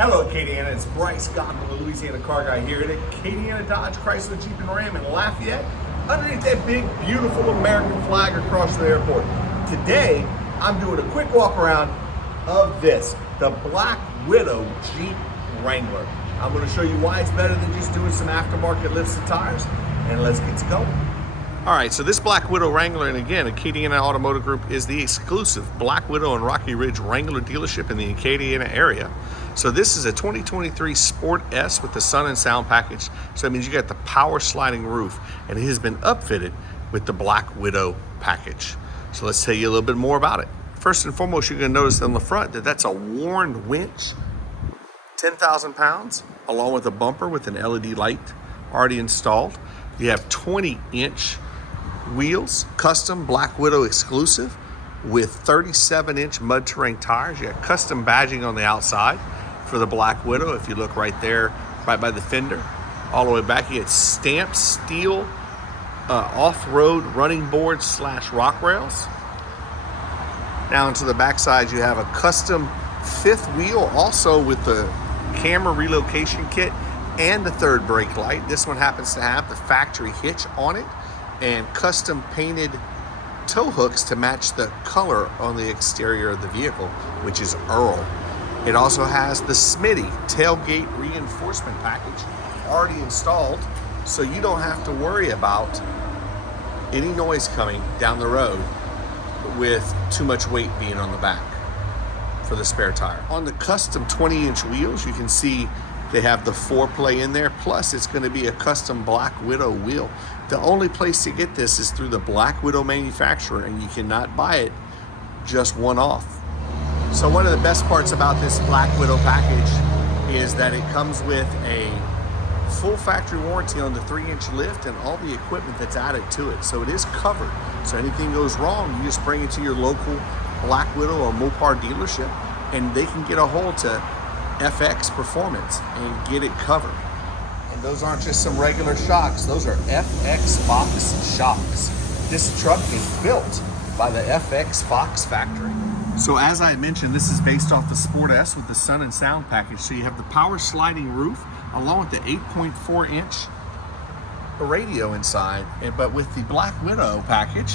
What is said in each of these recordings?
Hello, Acadiana. It's Bryce Godwin, the Louisiana car guy here at Acadiana Dodge Chrysler Jeep and Ram in Lafayette, underneath that big, beautiful American flag across the airport. Today, I'm doing a quick walk around of this, the Black Widow Jeep Wrangler. I'm going to show you why it's better than just doing some aftermarket lifts and tires, and let's get to going. All right, so this Black Widow Wrangler, and again, Acadiana Automotive Group is the exclusive Black Widow and Rocky Ridge Wrangler dealership in the Acadiana area. So this is a 2023 Sport S with the sun and sound package. So that means you got the power sliding roof, and it has been upfitted with the Black Widow package. So let's tell you a little bit more about it. First and foremost, you're gonna notice on the front that that's a Warn Winch, 10,000 pounds, along with a bumper with an LED light already installed. You have 20-inch wheels, custom Black Widow exclusive with 37-inch mud terrain tires. You got custom badging on the outside for the Black Widow. If you look right there, right by the fender, all the way back, you get stamped steel off-road running boards / rock rails. Down to the backside, you have a custom fifth wheel, also with the camera relocation kit and the third brake light. This one happens to have the factory hitch on it and custom painted tow hooks to match the color on the exterior of the vehicle, which is Earl. It also has the Smitty tailgate reinforcement package already installed, so you don't have to worry about any noise coming down the road with too much weight being on the back for the spare tire. On the custom 20-inch wheels, you can see they have the 4-play in there, plus it's going to be a custom Black Widow wheel. The only place to get this is through the Black Widow manufacturer, and you cannot buy it just one off. So one of the best parts about this Black Widow package is that it comes with a full factory warranty on the 3-inch lift and all the equipment that's added to it. So it is covered. So anything goes wrong, you just bring it to your local Black Widow or Mopar dealership, and they can get a hold to FX Performance and get it covered. And those aren't just some regular shocks, those are FX Fox shocks. This truck is built by the FX Fox factory. So as I mentioned, this is based off the Sport S with the sun and sound package. So you have the power sliding roof along with the 8.4-inch radio inside. But with the Black Widow package,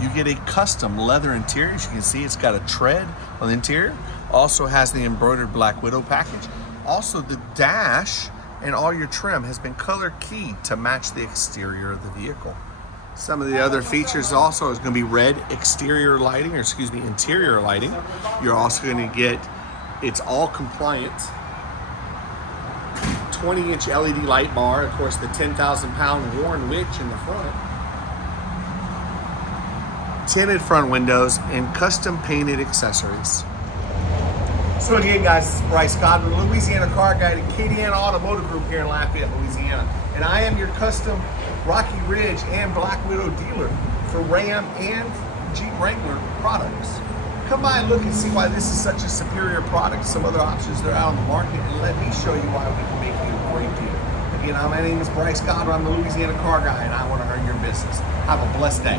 you get a custom leather interior. As you can see, it's got a tread on the interior. Also has the embroidered Black Widow package. Also, the dash and all your trim has been color keyed to match the exterior of the vehicle. Some of the other features also is going to be red exterior lighting, or excuse me, interior lighting. You're also going to get, it's all compliant, 20-inch LED light bar, of course the 10,000-pound Warn Winch in the front, tinted front windows, and custom painted accessories. So again, guys, this is Bryce Godwin, Louisiana car guide at Acadiana Automotive Group here in Lafayette, Louisiana. And I am your custom Rocky Ridge and Black Widow dealer for Ram and Jeep Wrangler products. Come by and look and see why this is such a superior product. Some other options that are out on the market, and let me show you why we can make you a great deal. Again, my name is Bryce Godwin. I'm the Louisiana car guy, and I want to earn your business. Have a blessed day.